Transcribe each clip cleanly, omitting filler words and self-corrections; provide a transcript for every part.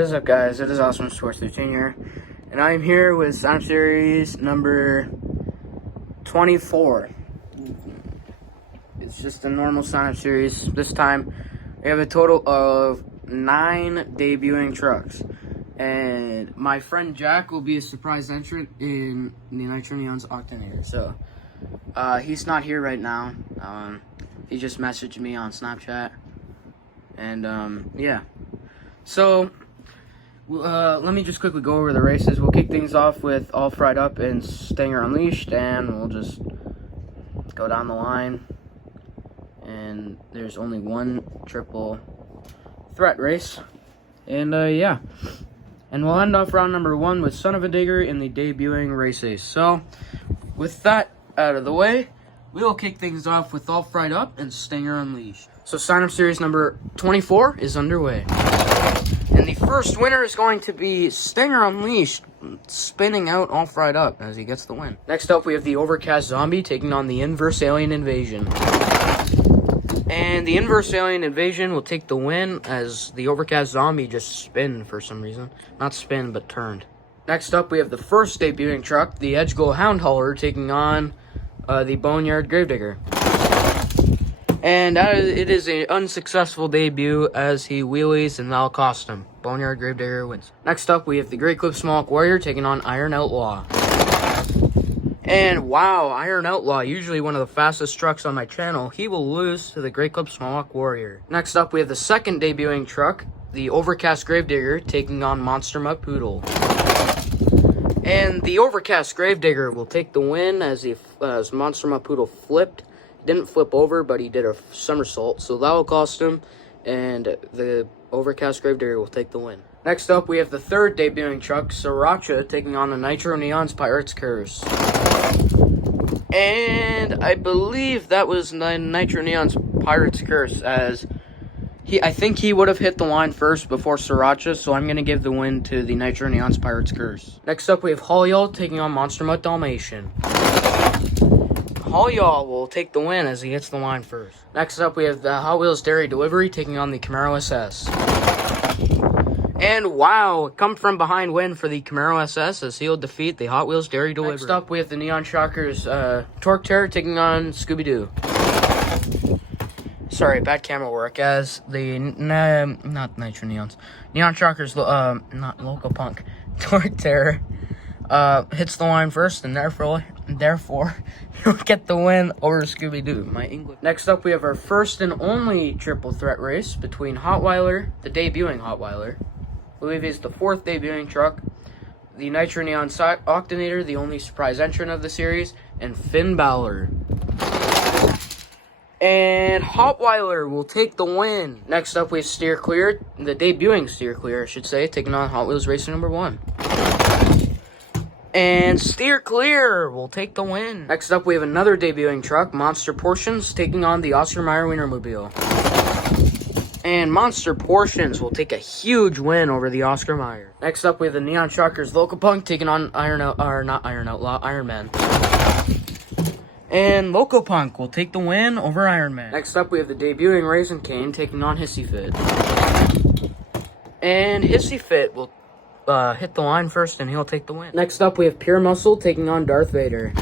What is up, guys? It is Awesome Sports 13 here, and I'm here with Sign Series number 24. It's just a normal sign-up series. This time, we have a total of 9 debuting trucks, and my friend Jack will be a surprise entrant in the Nitro Neon's Octanator. So, he's not here right now. He just messaged me on Snapchat, and yeah. So, let me just quickly go over the races. We'll kick things off with All Fried Up and Stinger Unleashed, and we'll just go down the line. And there's only one triple threat race. And, yeah. And we'll end off round number 1 with Son of a Digger in the debuting race ace. So, with that out of the way, we will kick things off with All Fried Up and Stinger Unleashed. So, sign-up series number 24 is underway. And the first winner is going to be Stinger Unleashed, spinning out All Fried Up as he gets the win. Next up, we have the Overcast Zombie taking on the Inverse Alien Invasion. And the Inverse Alien Invasion will take the win as the Overcast Zombie just spin for some reason. Not spin, but turned. Next up, we have the first debuting truck, the Edgegull Hound Hauler, taking on the Boneyard Gravedigger. And it is an unsuccessful debut as he wheelies and that'll cost him. Boneyard Gravedigger wins. Next up, we have the Great Clips Mohawk Warrior taking on Iron Outlaw. And wow, Iron Outlaw, usually one of the fastest trucks on my channel, he will lose to the Great Clips Mohawk Warrior. Next up, we have the second debuting truck, the Overcast Gravedigger, taking on Monster Mutt Poodle. And the Overcast Gravedigger will take the win as Monster Mutt Poodle flipped. Didn't flip over, but he did a somersault, so that will cost him, and the Overcast Gravedigger will take the win. Next up, we have the third debuting truck, Sriracha, taking on the Nitro Neon's Pirate's Curse. And I believe that was Nitro Neon's Pirate's Curse, as I think he would have hit the line first before Sriracha, so I'm going to give the win to the Nitro Neon's Pirate's Curse. Next up, we have Holyall taking on Monster Mutt Dalmatian. Holyall will take the win as he hits the line first. Next up, we have the Hot Wheels Dairy Delivery taking on the Camaro SS. And wow, come from behind win for the Camaro SS as he'll defeat the Hot Wheels Dairy Delivery. Next up, we have the Neon Shockers Torque Terror taking on Scooby-Doo. Sorry, bad camera work as the, not Nitro Neons. Neon Shockers, not Local Punk. Torque Terror hits the line first, and therefore he'll get the win over Scooby-Doo. My English. Next up, we have our first and only triple threat race between Hotweiler, the debuting Hotweiler, I believe he's the 4th debuting truck, the Nitro Neon Octanator, the only surprise entrant of the series, and Finn Balor. And Hotweiler will take the win. Next up, we have Steer Clear, the debuting Steer Clear, I should say, taking on Hot Wheels Racing number 1. And Steer Clear will take the win. Next up, we have another debuting truck, Monster Portions, taking on the Oscar Mayer Wienermobile. And Monster Portions will take a huge win over the Oscar Mayer. Next up, we have the Neon Shockers Local Punk taking on Iron Man. And Loco Punk will take the win over Iron Man. Next up, we have the debuting Raisin Cane taking on Hissy Fit. And Hissy Fit will hit the line first and he'll take the win. Next up, we have Pure Muscle taking on Darth Vader.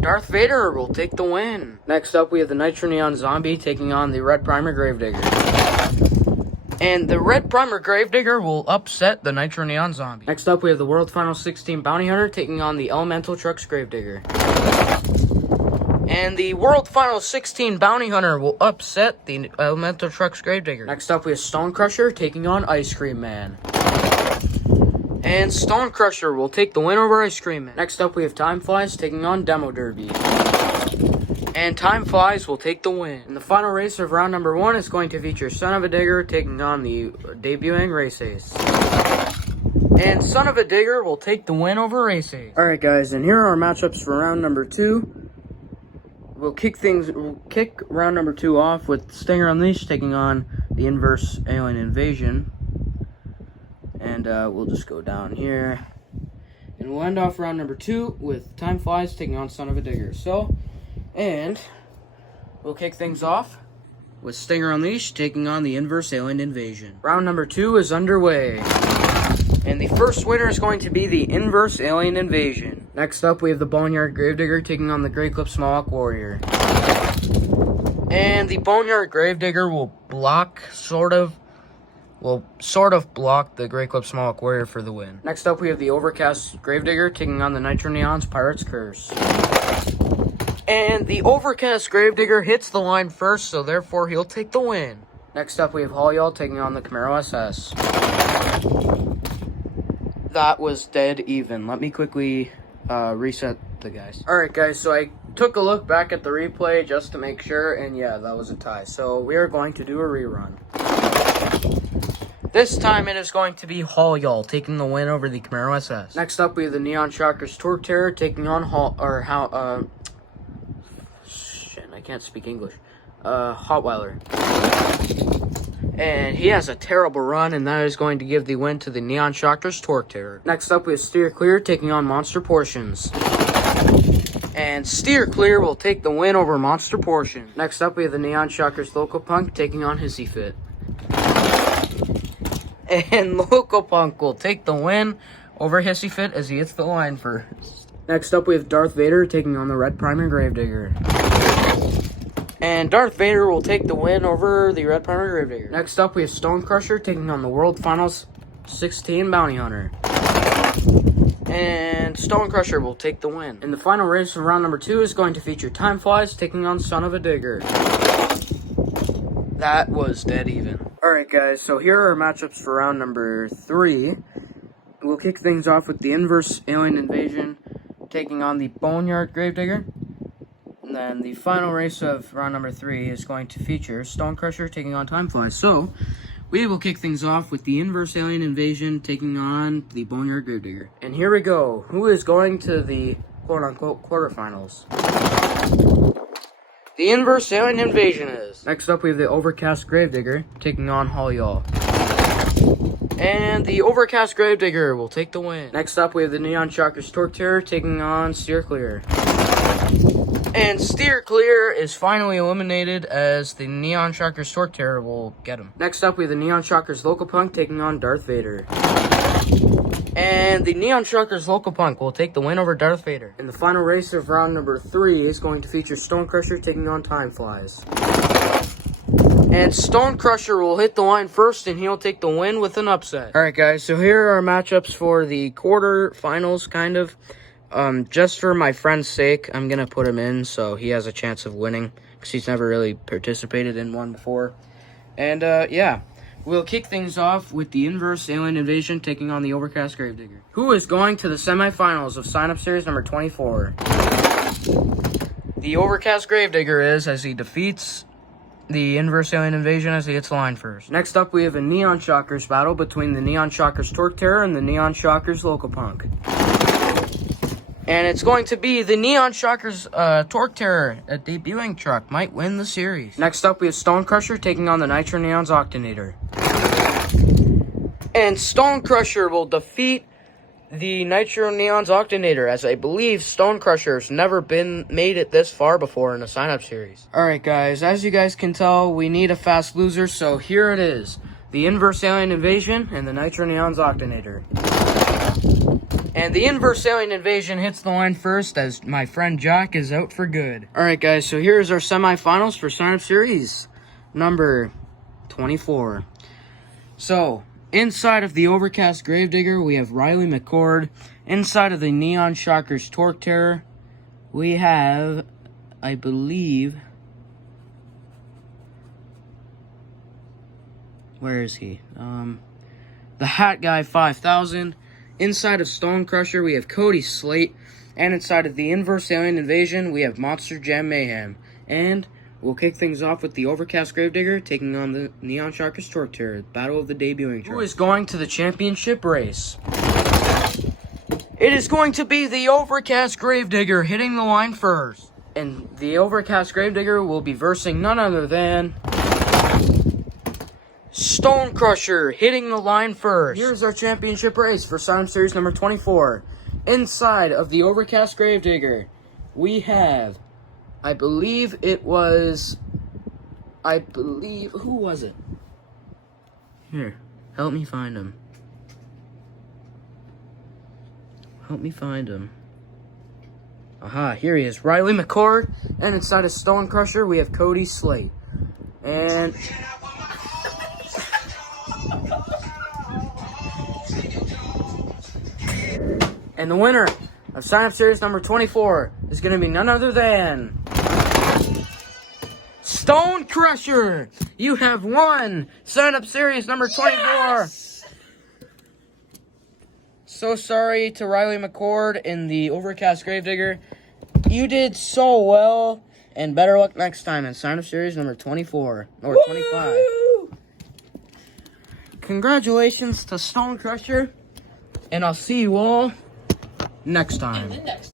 Darth Vader will take the win. Next up, we have the Nitro Neon Zombie taking on the Red Primer Gravedigger. And the Red Primer Gravedigger will upset the Nitro Neon Zombie. Next up, we have the World Final 16 Bounty Hunter taking on the Elemental Trucks Gravedigger. And the World Final 16 Bounty Hunter will upset the Elemental Trucks Gravedigger. Next up, we have Stone Crusher taking on Ice Cream Man. And Stone Crusher will take the win over Ice Cream Man. Next up, we have Time Flies taking on Demo Derby. And Time Flies will take the win. And the final race of round number 1 is going to feature Son of a Digger taking on the debuting Race Ace. And Son of a Digger will take the win over Race Ace. Alright guys, and here are our matchups for round number 2. We'll kick round number 2 off with Stinger Unleashed taking on the Inverse Alien Invasion. And we'll just go down here. And we'll end off round number 2 with Time Flies taking on Son of a Digger. And we'll kick things off with Stinger Unleashed taking on the Inverse Alien Invasion. Round number 2 is underway. And the first winner is going to be the Inverse Alien Invasion. Next up, we have the Boneyard Gravedigger taking on the Great Clips Mohawk Warrior. And the Boneyard Gravedigger will sort of block the Great Clips Mohawk Warrior for the win. Next up, we have the Overcast Gravedigger taking on the Nitro Neon's Pirate's Curse. And the Overcast Gravedigger hits the line first, so therefore he'll take the win. Next up, we have Haul taking on the Camaro SS. That was dead even. Let me quickly reset the guys. Alright guys, so I took a look back at the replay just to make sure, and yeah, that was a tie. So we are going to do a rerun. This time it is going to be Haul taking the win over the Camaro SS. Next up, we have the Neon Shockers Torque Terror taking on I can't speak English. Hotweiler. And he has a terrible run, and that is going to give the win to the Neon Shockers Torque Terror. Next up, we have Steer Clear taking on Monster Portions. And Steer Clear will take the win over Monster Portion. Next up, we have the Neon Shockers Loco Punk taking on Hissy Fit. And Loco Punk will take the win over Hissy Fit as he hits the line first. Next up, we have Darth Vader taking on the Red Primer Gravedigger. And Darth Vader will take the win over the Red Primer Gravedigger. Next up, we have Stone Crusher taking on the World Finals 16 Bounty Hunter. And Stone Crusher will take the win. And the final race of round number 2 is going to feature Time Flies taking on Son of a Digger. That was dead even. Alright guys, so here are our matchups for round number 3. We'll kick things off with the Inverse Alien Invasion taking on the Boneyard Gravedigger. And then the final race of round number 3 is going to feature Stone Crusher taking on Time Flies. So, we will kick things off with the Inverse Alien Invasion taking on the Boneyard Gravedigger. And here we go. Who is going to the quote-unquote quarterfinals? The Inverse Alien Invasion is. Next up, we have the Overcast Gravedigger taking on Haul. And the Overcast Gravedigger will take the win. Next up, we have the Neon Shockers Torque Terror taking on Steer Clear. And Steer Clear is finally eliminated as the Neon Shockers Torque Terror will get him. Next up, we have the Neon Shockers Loco Punk taking on Darth Vader. And the Neon Shockers Loco Punk will take the win over Darth Vader. And the final race of round number 3 is going to feature Stone Crusher taking on Time Flies. And Stone Crusher will hit the line first, and he'll take the win with an upset. Alright guys, so here are our matchups for the quarterfinals, kind of. Just for my friend's sake, I'm going to put him in so he has a chance of winning, because he's never really participated in one before. And, yeah. We'll kick things off with the Inverse Alien Invasion taking on the Overcast Gravedigger, who is going to the semifinals of Sign-Up Series number 24. The Overcast Gravedigger is, as he defeats the Inverse Alien Invasion as he hits the line first. Next up, we have a Neon Shockers battle between the Neon Shockers Torque Terror and the Neon Shockers Loco Punk. And it's going to be the Neon Shockers Torque Terror, a debuting truck, might win the series. Next up, we have Stone Crusher taking on the Nitro Neon's Octanator. And Stone Crusher will defeat the Nitro Neon's Octanator, as I believe Stone Crusher's never made it this far before in a sign-up series. Alright guys, as you guys can tell, we need a fast loser, so here it is. The Inverse Alien Invasion and the Nitro Neon's Octanator. And the Inverse Alien Invasion hits the line first as my friend Jack is out for good. Alright guys, so here's our semifinals for sign-up series number 24. So, inside of the Overcast Gravedigger, we have Riley McCord. Inside of the Neon Shockers Torque Terror, we have, I believe, where is he? The Hat Guy 5000. Inside of Stone Crusher, we have Cody Slate. And inside of the Inverse Alien Invasion, we have Monster Jam Mayhem. And we'll kick things off with the Overcast Gravedigger taking on the Neon Shockers Torque Terror, battle of the debuting truck. Who is going to the championship race? It is going to be the Overcast Gravedigger hitting the line first. And the Overcast Gravedigger will be versing none other than Stone Crusher hitting the line first. Here's our championship race for Sign-Up Series number 24. Inside of the Overcast Gravedigger, we have, I believe it was I believe, who was it? Here, help me find him. Help me find him. Aha, here he is. Riley McCord. And inside of Stone Crusher, we have Cody Slate. And the winner of sign-up series number 24 is going to be none other than Stone Crusher. You have won sign-up series number 24. Yes! So sorry to Riley McCord in the Overcast Gravedigger. You did so well, and better luck next time in sign-up series number 24 or 25. Woo! Congratulations to Stone Crusher, and I'll see you all next time.